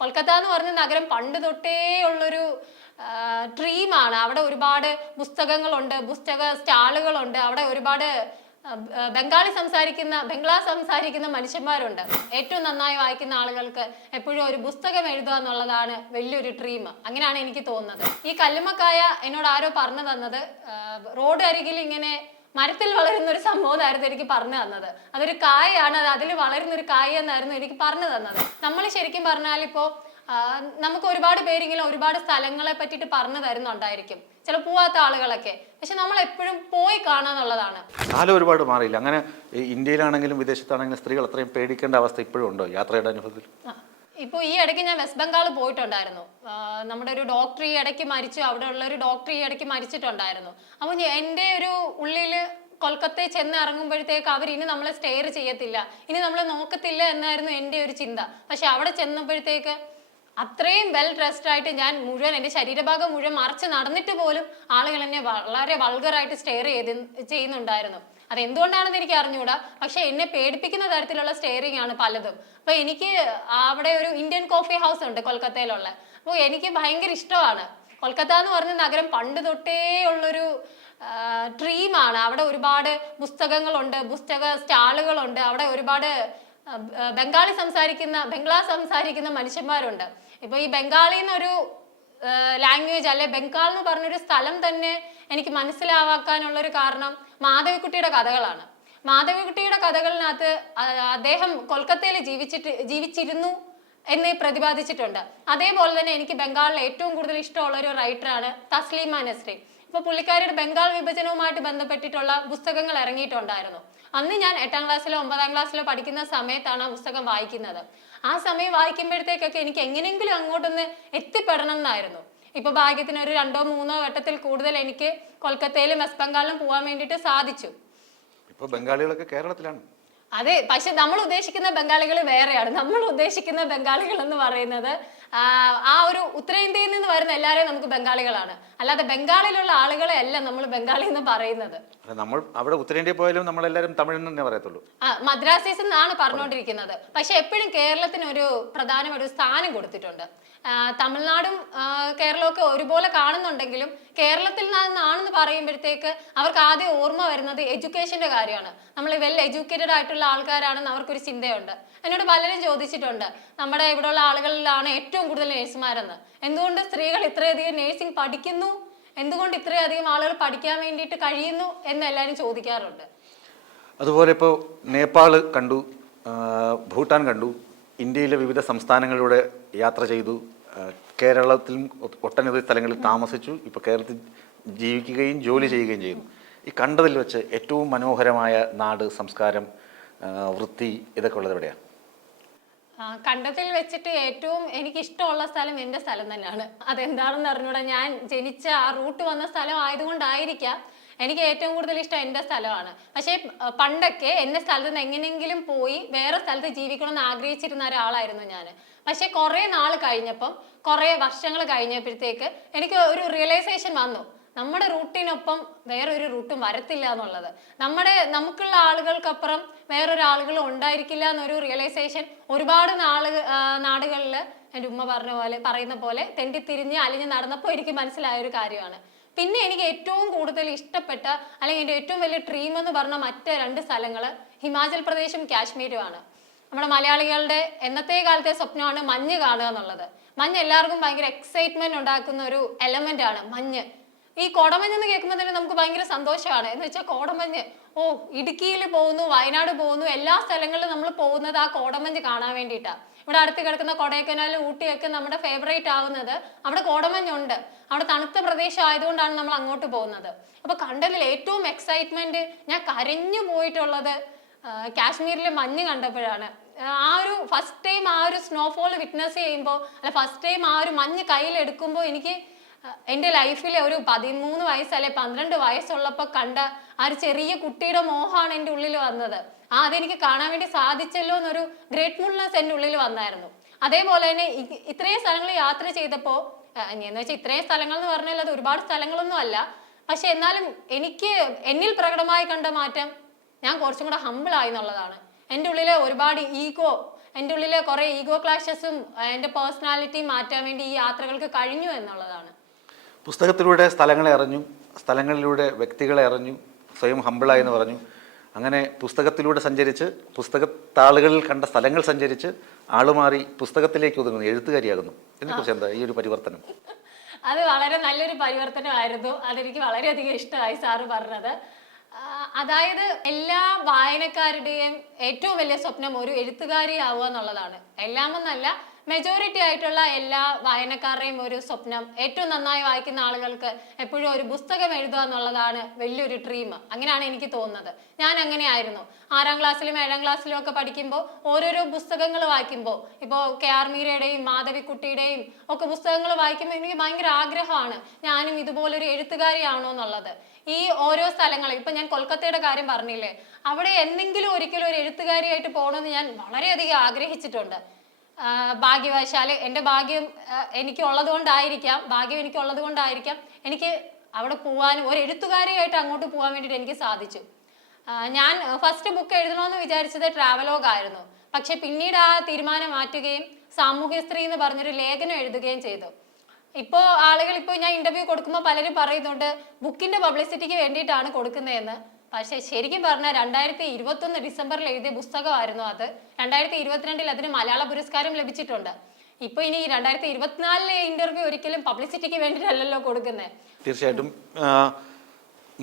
കൊൽക്കത്ത എന്ന് പറഞ്ഞ നഗരം പണ്ട് തൊട്ടേ ഉള്ളൊരു ഡ്രീമാണ്. അവിടെ ഒരുപാട് പുസ്തകങ്ങളുണ്ട്, പുസ്തക സ്റ്റാളുകളുണ്ട്, അവിടെ ഒരുപാട് ബംഗ്ലാ സംസാരിക്കുന്ന മനുഷ്യന്മാരുണ്ട്. ഏറ്റവും നന്നായി വായിക്കുന്ന ആളുകൾക്ക് എപ്പോഴും ഒരു പുസ്തകം എഴുതുക എന്നുള്ളതാണ് വലിയൊരു ഡ്രീം. അങ്ങനെയാണ് എനിക്ക് തോന്നുന്നത്. ഈ കല്ലുമ്മക്കായ എന്നോട് ആരോ പറഞ്ഞു തന്നത് റോഡ് അരികിൽ ഇങ്ങനെ മരത്തിൽ വളരുന്ന ഒരു സംഭവമായിരുന്നു എനിക്ക് പറഞ്ഞു തന്നത്. അതൊരു കായാണ്, അത് അതിൽ വളരുന്ന ഒരു കായ എന്നായിരുന്നു എനിക്ക് പറഞ്ഞു തന്നത്. നമ്മൾ ശരിക്കും പറഞ്ഞാൽ ഇപ്പോൾ നമുക്ക് ഒരുപാട് പേരിങ്ങനെ ഒരുപാട് സ്ഥലങ്ങളെ പറ്റിയിട്ട് പറഞ്ഞു തരുന്നുണ്ടായിരിക്കും, ചില പോവാത്ത ആളുകളൊക്കെ. പക്ഷെ നമ്മൾ എപ്പോഴും പോയി കാണാന്നുള്ളതാണ്. കാലം ഒരുപാട് മാറിയില്ല. അങ്ങനെ ഇന്ത്യയിലാണെങ്കിലും വിദേശത്താണെങ്കിലും സ്ത്രീകൾ അത്രയും പേടിക്കേണ്ട അവസ്ഥ ഇപ്പോഴും ഉണ്ടോ യാത്രയുടെ അനുഭവത്തിൽ? ഇപ്പോൾ ഈ ഇടയ്ക്ക് ഞാൻ വെസ്റ്റ് ബംഗാൾ പോയിട്ടുണ്ടായിരുന്നു. നമ്മുടെ ഒരു ഡോക്ടർ ഈ ഇടയ്ക്ക് മരിച്ചു, അവിടെ ഉള്ള ഒരു ഡോക്ടർ ഈ ഇടയ്ക്ക് മരിച്ചിട്ടുണ്ടായിരുന്നു. അപ്പോൾ എൻ്റെ ഒരു ഉള്ളിൽ കൊൽക്കത്തയിൽ ചെന്ന് ഇറങ്ങുമ്പോഴത്തേക്ക് അവർ ഇനി നമ്മളെ സ്റ്റെയർ ചെയ്യത്തില്ല, ഇനി നമ്മളെ നോക്കത്തില്ല എന്നായിരുന്നു എൻ്റെ ഒരു ചിന്ത. പക്ഷെ അവിടെ ചെന്നപ്പോഴത്തേക്ക് അത്രയും വെൽ ഡ്രസ്ഡ് ആയിട്ട് ഞാൻ മുഴുവൻ എൻ്റെ ശരീരഭാഗം മുഴുവൻ മറച്ച് നടന്നിട്ട് പോലും ആളുകൾ എന്നെ വളരെ വൾഗറായിട്ട് സ്റ്റെയർ ചെയ്യുന്നുണ്ടായിരുന്നു. അതെന്തുകൊണ്ടാണെന്ന് എനിക്ക് അറിഞ്ഞുകൂടാ. പക്ഷെ എന്നെ പേടിപ്പിക്കുന്ന തരത്തിലുള്ള സ്റ്റെയറിംഗ് ആണ് പലതും. അപ്പൊ എനിക്ക് അവിടെ ഒരു ഇന്ത്യൻ കോഫി ഹൗസ് ഉണ്ട് കൊൽക്കത്തയിലുള്ള. അപ്പോൾ എനിക്ക് ഭയങ്കര ഇഷ്ടമാണ്. കൊൽക്കത്ത എന്ന് പറഞ്ഞ നഗരം പണ്ട് തൊട്ടേ ഉള്ളൊരു ഡ്രീമാണ്. അവിടെ ഒരുപാട് പുസ്തകങ്ങളുണ്ട്, പുസ്തക സ്റ്റാളുകളുണ്ട്, അവിടെ ഒരുപാട് ബംഗ്ലാ സംസാരിക്കുന്ന മനുഷ്യന്മാരുണ്ട്. ഇപ്പൊ ഈ ബംഗാളി എന്നൊരു ലാംഗ്വേജ് അല്ലെ ബംഗാൾ എന്ന് പറഞ്ഞൊരു സ്ഥലം തന്നെ എനിക്ക് മനസ്സിലാവാക്കാനുള്ളൊരു കാരണം മാധവിക്കുട്ടിയുടെ കഥകളാണ്. മാധവിക്കുട്ടിയുടെ കഥകളിനകത്ത് അദ്ദേഹം കൊൽക്കത്തയിൽ ജീവിച്ചിരുന്നു എന്ന് പ്രതിപാദിച്ചിട്ടുണ്ട്. അതേപോലെ തന്നെ എനിക്ക് ബംഗാളിൽ ഏറ്റവും കൂടുതൽ ഇഷ്ടമുള്ള ഒരു റൈറ്ററാണ് തസ്ലീമ നസ്രീൻ. ഇപ്പൊ പുള്ളിക്കാരിയുടെ ബംഗാൾ വിഭജനവുമായിട്ട് ബന്ധപ്പെട്ടിട്ടുള്ള പുസ്തകങ്ങൾ ഇറങ്ങിയിട്ടുണ്ടായിരുന്നു. അന്ന് ഞാൻ 8ാം ക്ലാസ്സിലോ 9ാം ക്ലാസ്സിലോ പഠിക്കുന്ന സമയത്താണ് ആ പുസ്തകം വായിക്കുന്നത്. ആ സമയം വായിക്കുമ്പോഴത്തേക്കൊക്കെ എനിക്ക് എങ്ങനെയെങ്കിലും അങ്ങോട്ടൊന്ന് എത്തിപ്പെടണം എന്നായിരുന്നു. ഇപ്പൊ ഭാഗ്യത്തിന് ഒരു 2ഓ 3ഓ വട്ടത്തിൽ കൂടുതൽ എനിക്ക് കൊൽക്കത്തയിലും വെസ്റ്റ് ബംഗാളിലും പോകാൻ വേണ്ടിയിട്ട് സാധിച്ചു. ഇപ്പൊ ബംഗാളികളൊക്കെ കേരളത്തിലാണ്. അതെ, പക്ഷെ നമ്മൾ ഉദ്ദേശിക്കുന്ന ബംഗാളികൾ വേറെയാണ്. നമ്മൾ ഉദ്ദേശിക്കുന്ന ബംഗാളികൾ എന്ന് പറയുന്നത് ആ ഒരു ഉത്തരേന്ത്യയിൽ നിന്ന് വരുന്ന എല്ലാവരെയും നമുക്ക് ബംഗാളികളാണ്, അല്ലാതെ ബംഗാളിലുള്ള ആളുകളെ അല്ല നമ്മൾ ബംഗാളി എന്ന് പറയുന്നത്. നമ്മൾ അവിടെ ഉത്തരേന്ത്യ പോയാലും നമ്മളെല്ലാവരും തമിഴ് തന്നെ പറയത്തുള്ളൂ. മദ്രാസീസ് എന്നാണ് പറഞ്ഞുകൊണ്ടിരിക്കുന്നത്. പക്ഷെ എപ്പോഴും കേരളത്തിന് ഒരു പ്രധാനമായ ഒരു സ്ഥാനം കൊടുത്തിട്ടുണ്ട്. തമിഴ്നാടും കേരളമൊക്കെ ഒരുപോലെ കാണുന്നുണ്ടെങ്കിലും കേരളത്തിൽ നിന്നാണെന്ന് പറയുമ്പോഴത്തേക്ക് അവർക്ക് ആദ്യം ഓർമ്മ വരുന്നത് എഡ്യൂക്കേഷന്റെ കാര്യമാണ്. നമ്മൾ വെൽ എഡ്യൂക്കേറ്റഡ് ആയിട്ടുള്ള ആൾക്കാരാണെന്ന് അവർക്കൊരു ചിന്തയുണ്ട്. എന്നോട് പലരും ചോദിച്ചിട്ടുണ്ട്, നമ്മുടെ ഇവിടെയുള്ള ആളുകളിലാണ് ഏറ്റവും കൂടുതൽ നേഴ്സുമാരെന്ന്. എന്തുകൊണ്ട് സ്ത്രീകൾ ഇത്രയധികം നേഴ്സിംഗ് പഠിക്കുന്നു, എന്തുകൊണ്ട് ഇത്രയധികം ആളുകൾ പഠിക്കാൻ വേണ്ടിയിട്ട് കഴിയുന്നു എന്ന് എല്ലാവരും ചോദിക്കാറുണ്ട്. അതുപോലെ ഇപ്പോൾ നേപ്പാൾ കണ്ടു, ഭൂട്ടാൻ കണ്ടു, ഇന്ത്യയിലെ വിവിധ സംസ്ഥാനങ്ങളിലൂടെ യാത്ര ചെയ്തു, കേരളത്തിലും ഒട്ടനവധി സ്ഥലങ്ങളിൽ താമസിച്ചു, ഇപ്പോൾ കേരളത്തിൽ ജീവിക്കുകയും ജോലി ചെയ്യുകയും ചെയ്യുന്നു. ഈ കണ്ടതിൽ വെച്ച് ഏറ്റവും മനോഹരമായ നാട്, സംസ്കാരം, വൃത്തി ഇതൊക്കെ ഉള്ളത് എവിടെയാണ്? കണ്ടത്തിൽ വെച്ചിട്ട് ഏറ്റവും എനിക്ക് ഇഷ്ടമുള്ള സ്ഥലം എൻ്റെ സ്ഥലം തന്നെയാണ്. അതെന്താണെന്ന് അറിഞ്ഞൂടാ. ഞാൻ ജനിച്ച ആ റൂട്ട് വന്ന സ്ഥലം ആയതുകൊണ്ടായിരിക്കാം എനിക്ക് ഏറ്റവും കൂടുതൽ ഇഷ്ടം എൻ്റെ സ്ഥലമാണ്. പക്ഷേ പണ്ടൊക്കെ എൻ്റെ സ്ഥലത്ത് നിന്ന് എങ്ങനെയെങ്കിലും പോയി വേറെ സ്ഥലത്ത് ജീവിക്കണമെന്ന് ആഗ്രഹിച്ചിരുന്ന ഒരാളായിരുന്നു ഞാൻ. പക്ഷെ കുറേ നാൾ കഴിഞ്ഞപ്പം, കുറേ വർഷങ്ങൾ കഴിഞ്ഞപ്പോഴത്തേക്ക് എനിക്ക് ഒരു റിയലൈസേഷൻ വന്നു, നമ്മുടെ റൂട്ടിനൊപ്പം വേറൊരു റൂട്ടും വരത്തില്ല എന്നുള്ളത്. നമുക്കുള്ള ആളുകൾക്കപ്പുറം വേറൊരാളുകളും ഉണ്ടായിരിക്കില്ല എന്നൊരു റിയലൈസേഷൻ ഒരുപാട് നാടുകളിൽ എൻ്റെ ഉമ്മ പറയുന്ന പോലെ തെണ്ടിത്തിരിഞ്ഞ് അലിഞ്ഞ് നടന്നപ്പോൾ എനിക്ക് മനസ്സിലായ ഒരു കാര്യമാണ്. പിന്നെ എനിക്ക് ഏറ്റവും കൂടുതൽ ഇഷ്ടപ്പെട്ട അല്ലെങ്കിൽ എൻ്റെ ഏറ്റവും വലിയ ഡ്രീം എന്ന് പറഞ്ഞ മറ്റ് 2 സ്ഥലങ്ങൾ ഹിമാചൽ പ്രദേശും കാശ്മീരുമാണ്. നമ്മുടെ മലയാളികളുടെ എന്നത്തെ കാലത്തെ സ്വപ്നമാണ് മഞ്ഞ് കാണുക എന്നുള്ളത്. മഞ്ഞ് എല്ലാവർക്കും ഭയങ്കര എക്സൈറ്റ്മെന്റ് ഉണ്ടാക്കുന്ന ഒരു എലമെന്റ് ആണ് മഞ്ഞ്. ഈ കോടമഞ്ഞ് എന്ന് കേൾക്കുമ്പോൾ തന്നെ നമുക്ക് ഭയങ്കര സന്തോഷമാണ്. എന്ന് വെച്ചാൽ കോടമഞ്ഞ്, ഇടുക്കിയിൽ പോകുന്നു, വയനാട് പോകുന്നു, എല്ലാ സ്ഥലങ്ങളിലും നമ്മൾ പോകുന്നത് ആ കോടമഞ്ഞ് കാണാൻ വേണ്ടിയിട്ടാണ്. ഇവിടെ അടുത്ത് കിടക്കുന്ന കൊടൈക്കനാലും ഊട്ടിയൊക്കെ നമ്മുടെ ഫേവറേറ്റ് ആവുന്നത് അവിടെ കോടമഞ്ഞുണ്ട്. അവിടെ തണുത്ത പ്രദേശം ആയതുകൊണ്ടാണ് നമ്മൾ അങ്ങോട്ട് പോകുന്നത്. അപ്പൊ കണ്ടതിൽ ഏറ്റവും എക്സൈറ്റ്മെന്റ്, ഞാൻ കരഞ്ഞു പോയിട്ടുള്ളത് കാശ്മീരിലെ മഞ്ഞ് കണ്ടപ്പോഴാണ്. ആ ഒരു ഫസ്റ്റ് ടൈം ആ ഒരു സ്നോഫോൾ വിറ്റ്നസ് ചെയ്യുമ്പോൾ, അല്ല ഫസ്റ്റ് ടൈം ആ ഒരു മഞ്ഞ് കയ്യിലെടുക്കുമ്പോൾ എനിക്ക് എൻ്റെ ലൈഫിലെ ഒരു 13 വയസ്സ് അല്ലെ 12 വയസ്സുള്ളപ്പോൾ കണ്ട ആ ഒരു ചെറിയ കുട്ടിയുടെ മോഹമാണ് എൻ്റെ ഉള്ളിൽ വന്നത്. അതെനിക്ക് കാണാൻ വേണ്ടി സാധിച്ചല്ലോ എന്നൊരു ഗ്രേറ്റ്ഫുൾനെസ് എൻ്റെ ഉള്ളിൽ വന്നായിരുന്നു. അതേപോലെ തന്നെ ഇത്രയും സ്ഥലങ്ങൾ യാത്ര ചെയ്തപ്പോൾ, എന്ന് വെച്ചാൽ ഇത്രയും സ്ഥലങ്ങൾ എന്ന് പറഞ്ഞാൽ അത് ഒരുപാട് സ്ഥലങ്ങളൊന്നും അല്ല, പക്ഷെ എന്നാലും എനിക്ക് എന്നിൽ പ്രകടമായി കണ്ട മാറ്റം, ഞാൻ കുറച്ചും കൂടെ ഹമ്പിൾ ആയി എന്നുള്ളതാണ്. എൻ്റെ ഉള്ളിലെ ഒരുപാട് ഈഗോ എൻ്റെ ഉള്ളിലെ കുറേ ഈഗോ ക്ലാഷസും എൻ്റെ പേഴ്സണാലിറ്റിയും മാറ്റാൻ വേണ്ടി ഈ യാത്രകൾക്ക് കഴിഞ്ഞു എന്നുള്ളതാണ്. പുസ്തകത്തിലൂടെ സ്ഥലങ്ങളെ അറിഞ്ഞു, സ്ഥലങ്ങളിലൂടെ വ്യക്തികളെ അറിഞ്ഞു, സ്വയം ഹമ്പിളായി എന്ന് പറഞ്ഞു. അങ്ങനെ പുസ്തകത്തിലൂടെ സഞ്ചരിച്ച്, പുസ്തകത്താളുകളിൽ കണ്ട സ്ഥലങ്ങൾ സഞ്ചരിച്ച് ആളുമാറി പുസ്തകത്തിലേക്ക് ഒതുങ്ങുന്നു, എഴുത്തുകാരിയാകുന്നു. ഇതിനെക്കുറിച്ച് എന്താ ഈ ഒരു പരിവർത്തനം? അത് വളരെ നല്ലൊരു പരിവർത്തനമായിരുന്നു. അതെനിക്ക് വളരെയധികം ഇഷ്ടമായി സാറ് പറഞ്ഞത്. അതായത് എല്ലാ വായനക്കാരുടെയും ഏറ്റവും വലിയ സ്വപ്നം ഒരു എഴുത്തുകാരിയാവുക എന്നുള്ളതാണ്. എല്ലാമെന്നല്ല, മെജോറിറ്റി ആയിട്ടുള്ള എല്ലാ വായനക്കാരുടെയും ഒരു സ്വപ്നം, ഏറ്റവും നന്നായി വായിക്കുന്ന ആളുകൾക്ക് എപ്പോഴും ഒരു പുസ്തകം എഴുതുക എന്നുള്ളതാണ് വലിയൊരു ഡ്രീം. അങ്ങനെയാണ് എനിക്ക് തോന്നുന്നത്. ഞാൻ അങ്ങനെയായിരുന്നു. 6ാം ക്ലാസ്സിലും 7ാം ക്ലാസ്സിലും ഒക്കെ പഠിക്കുമ്പോൾ ഓരോരോ പുസ്തകങ്ങൾ വായിക്കുമ്പോൾ, ഇപ്പോൾ KR മീരയുടെയും മാധവിക്കുട്ടിയുടെയും ഒക്കെ പുസ്തകങ്ങൾ വായിക്കുമ്പോൾ എനിക്ക് ഭയങ്കര ആഗ്രഹമാണ് ഞാനും ഇതുപോലൊരു എഴുത്തുകാരിയാണോ എന്നുള്ളത്. ഈ ഓരോ സ്ഥലങ്ങളിൽ, ഇപ്പൊ ഞാൻ കൊൽക്കത്തയുടെ കാര്യം പറഞ്ഞില്ലേ, അവിടെ എന്തെങ്കിലും ഒരിക്കലും ഒരു എഴുത്തുകാരിയായിട്ട് പോകണമെന്ന് ഞാൻ വളരെയധികം ആഗ്രഹിച്ചിട്ടുണ്ട്. ഭാഗ്യവശാല് എൻ്റെ ഭാഗ്യം എനിക്കുള്ളത് കൊണ്ടായിരിക്കാം എനിക്ക് അവിടെ പോകാനും ഒരു എഴുത്തുകാരിയായിട്ട് അങ്ങോട്ട് പോകാൻ വേണ്ടിയിട്ട് എനിക്ക് സാധിച്ചു. ഞാൻ ഫസ്റ്റ് ബുക്ക് എഴുതണമെന്ന് വിചാരിച്ചത് ട്രാവലോഗായിരുന്നു. പക്ഷെ പിന്നീട് ആ തീരുമാനം മാറ്റുകയും സാമൂഹ്യസ്ത്രീ എന്ന് പറഞ്ഞൊരു ലേഖനം എഴുതുകയും ചെയ്തു. ഇപ്പോൾ ആളുകൾ, ഇപ്പോൾ ഞാൻ ഇന്റർവ്യൂ കൊടുക്കുമ്പോൾ പലരും പറയുന്നുണ്ട് ബുക്കിന്റെ പബ്ലിസിറ്റിക്ക് വേണ്ടിയിട്ടാണ് കൊടുക്കുന്നതെന്ന്. പക്ഷെ ശരിക്കും പറഞ്ഞാൽ 2021 ഡിസംബറിൽ എഴുതിയ പുസ്തകമായിരുന്നു അത്. 2022 അതിന് മലയാള പുരസ്കാരം ലഭിച്ചിട്ടുണ്ട്. ഇപ്പൊ ഇനി 2024 ഇന്റർവ്യൂ ഒരിക്കലും പബ്ലിസിറ്റിക്ക് വേണ്ടിയിട്ടല്ലല്ലോ കൊടുക്കുന്നത്. തീർച്ചയായിട്ടും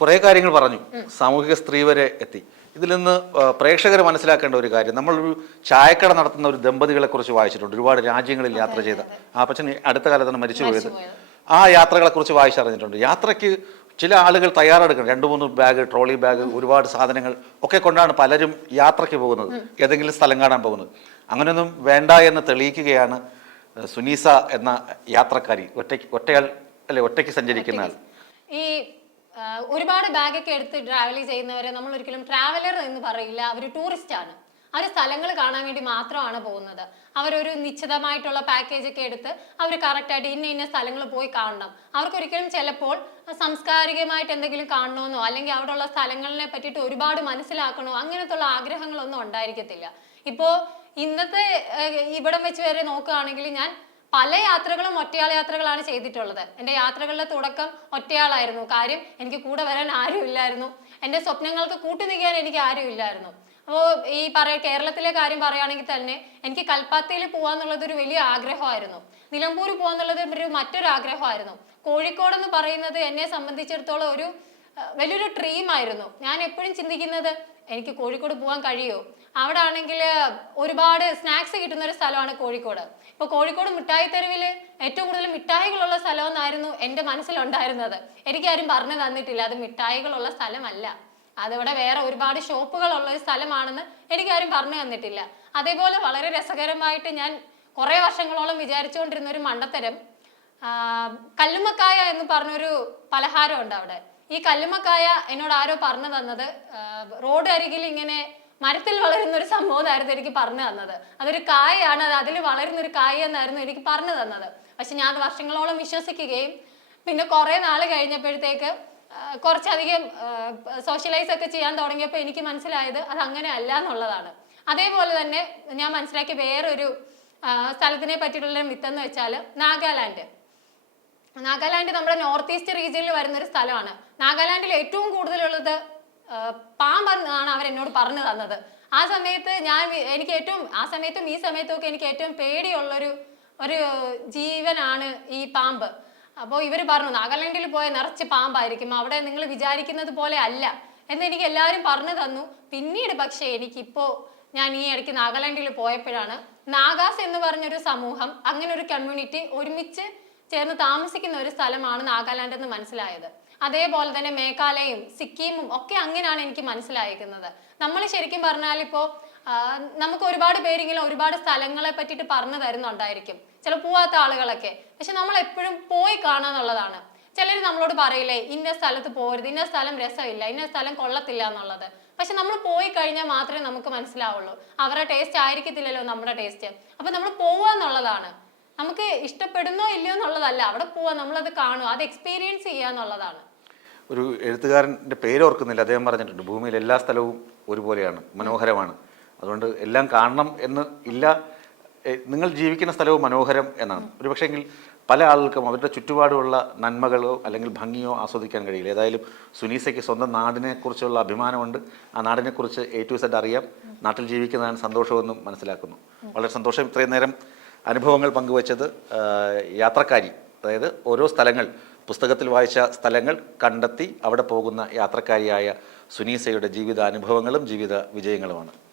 കുറേ കാര്യങ്ങൾ പറഞ്ഞു, സാമൂഹിക സ്ത്രീ വരെ എത്തി. ഇതിൽ നിന്ന് പ്രേക്ഷകർ മനസ്സിലാക്കേണ്ട ഒരു കാര്യം, നമ്മളൊരു ചായക്കട നടത്തുന്ന ഒരു ദമ്പതികളെ കുറിച്ച് വായിച്ചിട്ടുണ്ട്. ഒരുപാട് രാജ്യങ്ങളിൽ യാത്ര ചെയ്ത ആ പച്ചൻ അടുത്ത കാലത്താണ് മരിച്ചുപോയത്. ആ യാത്രകളെ കുറിച്ച് വായിച്ചറിഞ്ഞിട്ടുണ്ട്. യാത്രയ്ക്ക് ചില ആളുകൾ തയ്യാറെടുക്കണം. 2-3 ബാഗ്, ട്രോളി ബാഗ്, ഒരുപാട് സാധനങ്ങൾ ഒക്കെ കൊണ്ടാണ് പലരും യാത്രയ്ക്ക് പോകുന്നത്, ഏതെങ്കിലും സ്ഥലം കാണാൻ പോകുന്നത്. അങ്ങനെയൊന്നും വേണ്ട എന്ന് തെളിയിക്കുകയാണ് സുനീസ എന്ന യാത്രക്കാരി. ഒറ്റയ്ക്ക് സഞ്ചരിക്കുന്ന ആൾ. ഈ ഒരുപാട് ബാഗൊക്കെ എടുത്ത് ട്രാവൽ ചെയ്യുന്നവരെ നമ്മൾ ഒരിക്കലും ട്രാവലർ എന്ന് പറയില്ല, അവർ ടൂറിസ്റ്റ് ആണ്. അവർ സ്ഥലങ്ങൾ കാണാൻ വേണ്ടി മാത്രമാണ് പോകുന്നത്. അവരൊരു നിശ്ചിതമായിട്ടുള്ള പാക്കേജ് ഒക്കെ എടുത്ത് അവർ കറക്റ്റായിട്ട് ഇന്ന സ്ഥലങ്ങൾ പോയി കാണണം. അവർക്കൊരിക്കലും ചിലപ്പോൾ സാംസ്കാരികമായിട്ട് എന്തെങ്കിലും കാണണമെന്നോ അല്ലെങ്കിൽ അവിടെയുള്ള സ്ഥലങ്ങളെ പറ്റിയിട്ട് ഒരുപാട് മനസ്സിലാക്കണോ അങ്ങനത്തുള്ള ആഗ്രഹങ്ങളൊന്നും ഉണ്ടായിരിക്കത്തില്ല. ഇപ്പോൾ ഇന്നത്തെ ഇവിടം വെച്ച് വരെ നോക്കുകയാണെങ്കിൽ ഞാൻ പല യാത്രകളും ഒറ്റയാൾ യാത്രകളാണ് ചെയ്തിട്ടുള്ളത്. എൻ്റെ യാത്രകളുടെ തുടക്കം ഒറ്റയാളായിരുന്നു. കാര്യം എനിക്ക് കൂടെ വരാൻ ആരും ഇല്ലായിരുന്നു. എൻ്റെ സ്വപ്നങ്ങൾക്ക് കൂട്ടുനിൽക്കാൻ എനിക്ക് ആരും ഇല്ലായിരുന്നു. അപ്പോൾ ഈ കേരളത്തിലെ കാര്യം പറയുകയാണെങ്കിൽ തന്നെ എനിക്ക് കൽപ്പാത്തിയിൽ പോകാന്നുള്ളത് ഒരു വലിയ ആഗ്രഹമായിരുന്നു. നിലമ്പൂർ പോകാന്നുള്ളത് മറ്റൊരു ആഗ്രഹമായിരുന്നു. കോഴിക്കോട് എന്ന് പറയുന്നത് എന്നെ സംബന്ധിച്ചിടത്തോളം ഒരു വലിയൊരു ഡ്രീമായിരുന്നു. ഞാൻ എപ്പോഴും ചിന്തിക്കുന്നത് എനിക്ക് കോഴിക്കോട് പോകാൻ കഴിയുമോ. അവിടെ ആണെങ്കിൽ ഒരുപാട് സ്നാക്സ് കിട്ടുന്ന ഒരു സ്ഥലമാണ് കോഴിക്കോട്. ഇപ്പൊ കോഴിക്കോട് മിഠായി തെരുവില് ഏറ്റവും കൂടുതൽ മിഠായികളുള്ള സ്ഥലമെന്നായിരുന്നു എൻ്റെ മനസ്സിലുണ്ടായിരുന്നത്. എനിക്കാരും പറഞ്ഞു തന്നിട്ടില്ല അത് മിഠായികളുള്ള സ്ഥലമല്ല, അതവിടെ വേറെ ഒരുപാട് ഷോപ്പുകളുള്ള ഒരു സ്ഥലമാണെന്ന് എനിക്കാരും പറഞ്ഞു തന്നിട്ടില്ല. അതേപോലെ വളരെ രസകരമായിട്ട് ഞാൻ കുറെ വർഷങ്ങളോളം വിചാരിച്ചുകൊണ്ടിരുന്ന ഒരു മണ്ടത്തരം, കല്ലുമ്മക്കായ എന്ന് പറഞ്ഞൊരു പലഹാരം ഉണ്ട് അവിടെ. ഈ കല്ലുമ്മക്കായ എന്നോട് ആരോ പറഞ്ഞു തന്നത് റോഡ് അരികിൽ ഇങ്ങനെ മരത്തിൽ വളരുന്ന ഒരു സംഭവമായിരുന്നു എനിക്ക് പറഞ്ഞു തന്നത്. അതൊരു കായാണ്, അത് അതിൽ വളരുന്ന ഒരു കായ എന്നായിരുന്നു എനിക്ക് പറഞ്ഞു തന്നത്. പക്ഷെ ഞാൻ വർഷങ്ങളോളം വിശ്വസിക്കുകയും പിന്നെ കുറെ നാൾ കഴിഞ്ഞപ്പോഴത്തേക്ക് കുറച്ചധികം സോഷ്യലൈസ് ഒക്കെ ചെയ്യാൻ തുടങ്ങിയപ്പോൾ എനിക്ക് മനസ്സിലായത് അത് അങ്ങനെ അല്ല എന്നുള്ളതാണ്. അതേപോലെ തന്നെ ഞാൻ മനസ്സിലാക്കിയ വേറൊരു സ്ഥലത്തിനെ പറ്റിയിട്ടുള്ള മിത്തെന്ന് വെച്ചാൽ നാഗാലാൻഡ് നമ്മുടെ നോർത്ത് ഈസ്റ്റ് റീജിയനിൽ വരുന്ന ഒരു സ്ഥലമാണ്. നാഗാലാൻഡിൽ ഏറ്റവും കൂടുതലുള്ളത് പാമ്പാണ് അവരെന്നോട് പറഞ്ഞു തന്നത്. ആ സമയത്ത് എനിക്ക് ഏറ്റവും ആ സമയത്തും ഈ സമയത്തും ഒക്കെ എനിക്ക് ഏറ്റവും പേടിയുള്ളൊരു ജീവനാണ് ഈ പാമ്പ്. അപ്പോൾ ഇവർ പറഞ്ഞു നാഗാലാൻഡിൽ പോയ നിറച്ച് പാമ്പായിരിക്കും, അവിടെ നിങ്ങൾ വിചാരിക്കുന്നത് പോലെ അല്ല എന്ന് എനിക്ക് എല്ലാവരും പറഞ്ഞു തന്നു. പിന്നീട് പക്ഷേ എനിക്കിപ്പോൾ ഞാൻ ഈ ഇടയ്ക്ക് നാഗാലാൻഡിൽ പോയപ്പോഴാണ് നാഗാസ് എന്ന് പറഞ്ഞൊരു സമൂഹം, അങ്ങനെ ഒരു കമ്മ്യൂണിറ്റി ഒരുമിച്ച് ചേർന്ന് താമസിക്കുന്ന ഒരു സ്ഥലമാണ് നാഗാലാൻഡ് എന്ന് മനസ്സിലായത്. അതേപോലെ തന്നെ മേഘാലയയും സിക്കിമും ഒക്കെ അങ്ങനെയാണ് എനിക്ക് മനസ്സിലായിരിക്കുന്നത്. നമ്മൾ ശരിക്കും പറഞ്ഞാൽ ഇപ്പോൾ നമുക്ക് ഒരുപാട് പേരിങ്ങനെ ഒരുപാട് സ്ഥലങ്ങളെ പറ്റിയിട്ട് പറഞ്ഞു തരുന്നുണ്ടായിരിക്കും, ചില പോവാത്ത ആളുകളൊക്കെ. പക്ഷെ നമ്മൾ എപ്പോഴും പോയി കാണാന്നുള്ളതാണ്. ചിലർ നമ്മളോട് പറയില്ലേ ഇന്ന സ്ഥലത്ത് പോകരുത്, ഇന്ന സ്ഥലം രസമില്ല, ഇന്ന സ്ഥലം കൊള്ളത്തില്ല എന്നുള്ളത്. പക്ഷെ നമ്മൾ പോയി കഴിഞ്ഞാൽ മാത്രമേ നമുക്ക് മനസ്സിലാവുള്ളൂ. അവരുടെ ടേസ്റ്റ് ആയിരിക്കത്തില്ലല്ലോ നമ്മുടെ ടേസ്റ്റ്. അപ്പൊ നമ്മൾ പോവാന്നുള്ളതാണ്. നമുക്ക് ഇഷ്ടപ്പെടുന്നോ ഇല്ലയോ എന്നുള്ളതല്ല, അവിടെ പോവാ, നമ്മളത് കാണുക, അത് എക്സ്പീരിയൻസ് ചെയ്യുക എന്നുള്ളതാണ്. ഒരു എഴുത്തുകാരൻ്റെ പേര് ഓർക്കുന്നില്ല, അദ്ദേഹം പറഞ്ഞിട്ടുണ്ട് ഭൂമിയിൽ എല്ലാ സ്ഥലവും ഒരുപോലെയാണ്, മനോഹരമാണ്. അതുകൊണ്ട് എല്ലാം കാണണം എന്ന് ഇല്ല. നിങ്ങൾ ജീവിക്കുന്ന സ്ഥലവും മനോഹരം എന്നാണ്. ഒരുപക്ഷെങ്കിൽ പല ആളുകൾക്കും അവരുടെ ചുറ്റുപാടുമുള്ള നന്മകളോ അല്ലെങ്കിൽ ഭംഗിയോ ആസ്വദിക്കാൻ കഴിയില്ല. ഏതായാലും സുനീസയ്ക്ക് സ്വന്തം നാടിനെക്കുറിച്ചുള്ള അഭിമാനമുണ്ട്. ആ നാടിനെക്കുറിച്ച് A to Z അറിയാം. നാട്ടിൽ ജീവിക്കുന്നതാണ് സന്തോഷമെന്നും മനസ്സിലാക്കുന്നു. വളരെ സന്തോഷം ഇത്രയും നേരം അനുഭവങ്ങൾ പങ്കുവച്ചത്. യാത്രക്കാരി, അതായത് ഓരോ സ്ഥലങ്ങൾ, പുസ്തകത്തിൽ വായിച്ച സ്ഥലങ്ങൾ കണ്ടെത്തി അവിടെ പോകുന്ന യാത്രക്കാരിയായ സുനീസയുടെ ജീവിതാനുഭവങ്ങളും ജീവിത വിജയങ്ങളുമാണ്.